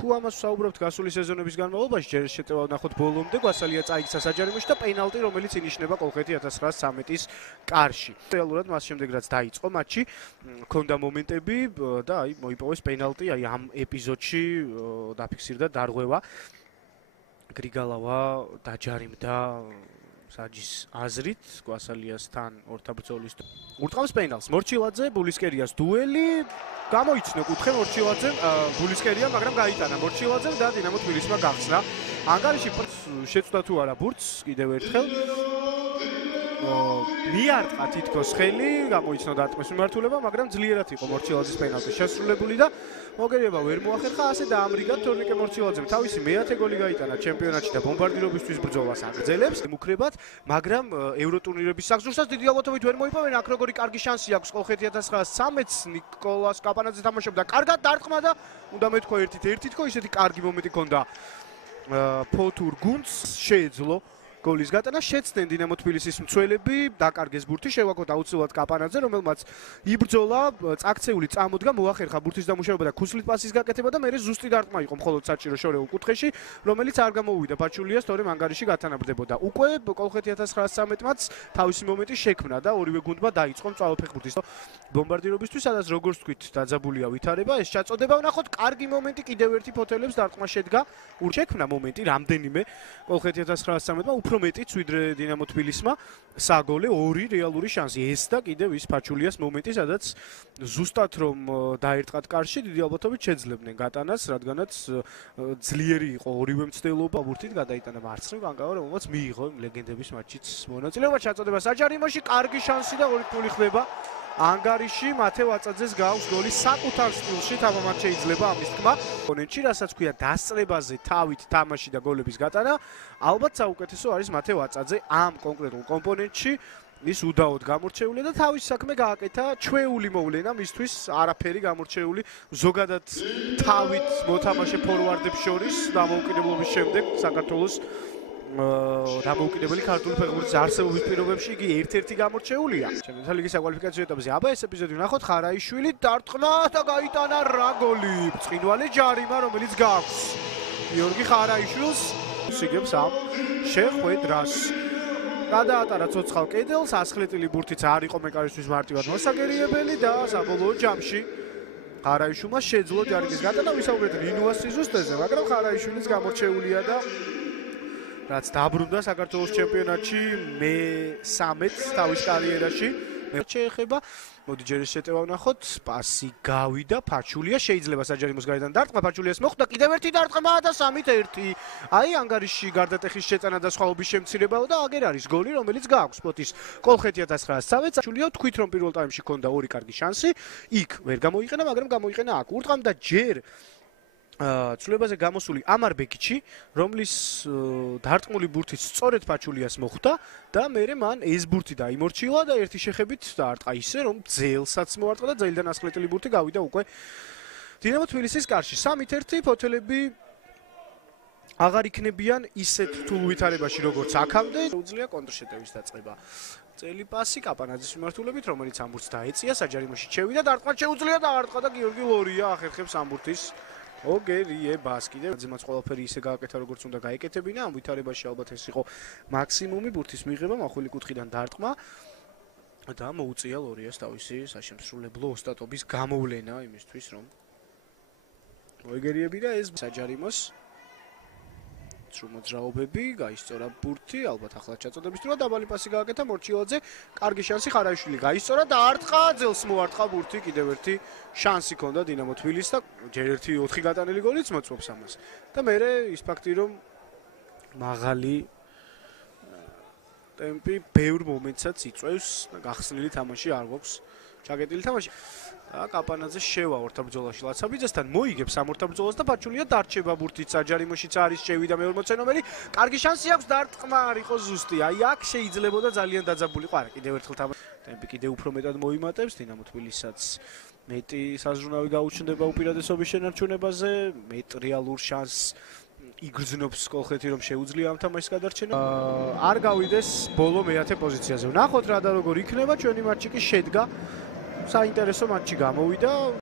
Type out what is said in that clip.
თუ ამას ვსაუბრობთ გასული სეზონების განმავლობაში, ჯერ შეტევა ვნახოთ ბოლომდე, გვასალია წაიქცა საჯარიმოში და პენალტი, რომელიც ინიშნება კოლხეთი 1913-ის კარში. რეალურად მას შემდეგ რაც დაიწყო მატჩი, ჰქონდა მომენტები და აი მოიპოვეს პენალტი, აი ამ ეპიზოდში დაფიქსირდა დარღვევა. გრიგალავა დაჯარიმდა საჯის აზრით, გვასალიასთან ორთაბრძოლის ურტყამს პენალს. მორჩილაძე, ბულისკერიას დუელი, გამოიცნო კუთხე მორჩილაძემ, ბულისკერია, მაგრამ გაიტანა მორჩილაძემ და დინამო თბილისმა გახსნა. ანგარიში შეცვდა თუ არა ბურთს, კიდევ ერთხელ. მიარტყა თითქოს ხელი, გამოიცნო დარტყმის მიმართულება, მაგრამ ძლიერად იყო მორჩილაძის პენალტი შესრულებული და მოგერიება ვერ მოახერხა, ასე დაამრიგა თორნიკე მორჩილაძემ. თავისი მეათე გოლი გაიტანა ჩემპიონატში და ბომბარდირობისთვის ბრძოლას აგრძელებს. ემუქრებათ, მაგრამ ევროტურნირების საგზურსაც დიდი ალბათობით ვერ მოიპოვენ. აქ როგორი კარგი შანსი აქვს კოლხეთი 1913-ს, ნიკოლას კაპანაძე თამაშობდა კარგად, დარტყმა და უნდა მეთქვა ერთით თქო, ისეთი კარგი მომენტი ჰქონდა ფოთურ გუნდს, შეეძლო გოლის გატანა. შეცდნენ დინამო თბილისის მცველები, დაკარგეს ბურთი, შევაკოთ აუცილებლად კაპანაძე, რომელმაც იბრძოლა, წაქცეული წამოდგა, მოახერხა ბურთის დამუშავება და ქუსლით პასის გაკეთება და მერე ზუსტი დარტყმა იყო მხოლოდ საჭირო შორეულ კუთხეში, რომელიც არ გამოუვიდა ბაჩულიას, თორემ ანგარიში გათანაბრდებოდა. უკვე კოლხეთი 1913-მაც თავისი მომენტი შექმნა და ორივე გუნდმა დაიწყო მწვავეფეხბურთის ბომბარდირობისთვის, სადაც როგორც ვთქვით, დაძაბულია ვითარება, ეს ჩაწოდება ვნახოთ, კარგი მომენტი, კიდევ ერთი ფოთელებს დარტყმა შედგა, შექმნა მომენტი რამდენიმე კოლხეთი 1913-მა უფრო მეტიც ვიდრე დინამო თბილისმა საგოლე, ორი რეალური შანსი. ეს და კიდევ ის ფაჩულიას მომენტი, სადაც ზუსტად რომ დაერტყათ კარში, დიდი ალბათობით შეძლებდნენ გატანას, რადგანაც ძლიერი იყო ორივე მცდელობა, ბურთით გადაიტანა მარცხნივ კანკავა, რომელმაც მიიღო ლეგენდების მატჩიც მონაწილეობა. ჩაწოდება საჯარიმოში, კარგი შანსი და 2-0 ხდება. ანგარიში მათე ვაწაძეს გავს გოლი საკუთარ სტილში, თამამად შეიძლება ამის თქმა. ოპონენტში, რასაც ქვია დასწრებაზე თავით თამაში და გოლების გატანა, ალბათ საუკეთესო არის მათე ვაწაძე ამ კონკრეტულ კომპონენტში. ის უდაოდ გამორჩეულია და თავის საქმე გააკეთა, ჩვეული მოვლენა მისთვის, არაფერი გამორჩეული, ზოგადად თავით მოთამაშე ფორვარდებს შორის დამოუკიდებლობის შემდეგ საქართველოს დამოუკიდებელი ქართული ფეხბურთის არსებობის პირობებში იგი ერთ-ერთი გამორჩეულია. ჩემპიონთა ლიგის საკვალიფიკაციო ეტაპზე. აბა ეს ეპიზოდი ვნახოთ, ხარაიშვილი დარტყმა და გაიტანა რა გოლი. ბრწყინვალე ჯარიმა, რომელიც გაქვს გიორგი ხარაიშვილს, იგებს ამ შეხვედრას. გადაატარა ცოცხალ კედელს, ასხლეტილი ბურთიც არ იყო მეკარისთვის მარტივად მოსაგერიებელი და საბოლოო ჯამში ხარაიშვილმა შეძლო ჯარიმის გატანა. ვისაუბრეთ ნინუას სიზუსტეზე, მაგრამ ხარაიშვილიც გამორჩეულია და რაც დაბრუნდა საქართველოს ჩემპიონატში მე-13 თავის კარიერაში. შეეხება, მოდი ჯერ ეს შეტევა ვნახოთ, პასი გავიდა, ფაჩულია შეიძლება საჯარიმოს გარედან დარტყმა, ფაჩულიას მოხვდა, კიდევ ერთი დარტყმა და 3-1. აი ანგარიში გარდატეხის შეწანა და სხვაობის შემცირებაა და აგერ არის გოლი, რომელიც გააქვს სპოტის კოლხეთი 1913. ფაჩულია თქვით რომ პირველ ტაიმში ჰქონდა ორი კარგი შანსი, იქ ვერ გამოიყენა, მაგრამ გამოიყენა აქ. ურტყამდა ჯერ ცვლილებაზე გამოსული ამარბეკიჩი, რომლის დარტყმული ბურთიც სწორედ ფაჩულიას მოხვდა და მერე მან ეს ბურთი დაიმორჩილა და ერთი შეხებით დაარტყა ისე, რომ ძელსაც მოარტყა და ძელიდან ასხლეტილი ბურთი გავიდა უკვე დინამო თბილისის კარში. 3-1 ფოთელები აღარ იქნებიან ისეთ რთულ ვითარებაში, როგორც აქამდე. უძლია კონტრშეტევის დაწყება. წელი პასი კაპანაძის მიმართულებით, რომელიც ამ ბურთს დაეწია, საჯარიმოში შევიდა, დარტყმა შეუძლია და აარტყა და გიორგი ლორია ახერხებს ამ ბურთის მოგერიებას. კიდევ ძმაც ყველაფერი ისე გააკეთა, როგორც უნდა გაეკეთებინა. ამ ვითარებაში ალბათ ეს იყო მაქსიმუმი ბურთის მიღება, მახვილი კუთხიდან დარტყმა და მოუწია ლორიას თავისი საშემსრულებლო ოსტატობის გამოვლენა იმისთვის, რომ მოეგერიებინა ეს საჯარიმოს მოძრაობები, გაისწორა ბურთი, ალბათ ახლა ჩაწოდების დროა დაბალი პასი გააკეთა მორჩილაძე, კარგი შანსი ხარაიშვილი გაისწორა და არტყა, ძელს მოარტყა ბურთი, კიდევ ერთი შანსი ჰქონდა დინამო თბილის და ჯერ ერთი 4 გატანილი გოლიც მოწვევს ამას. და მერე ის ფაქტი რომ მაღალი ტემპი ბევრ მომენტსაც იწვევს და გახსნილი თამაში არ გვაქვს ჩაკეტილი თამაში. და კაპანაძე შევა ორთაბრძოლაში ლაცაბიძესთან, მოიგებს ამ ორთაბრძოლას და ფაჩულია დარჩება ბურთით, საჯარიმოშიც არის შევიდა მეორე მოცენომელი. კარგი შანსი აქვს, დარტყმა არ იყო ზუსტი. აი აქ შეიძლებოდა ძალიან დაძაბულიყო. არა, კიდევ ერთხელ თამაში ტემპი კიდევ უფრო მეტად მოიმატებს, დინამო თბილისსაც მეტი საზრუნავი გაუჩნდება უპირატესობის შენარჩუნებაზე, მეტ რეალურ შანსს იგრძნობს კოლხეთი, რომ შეუძლია ამ თამაშის გადარჩენა. არ გავიდეს ბოლო მეათე პოზიციაზე. ვნახოთ რა და როგორ იქნება, ჩვენი მატჩი კი შედგა. საინტერესო მატჩი გამოვიდა.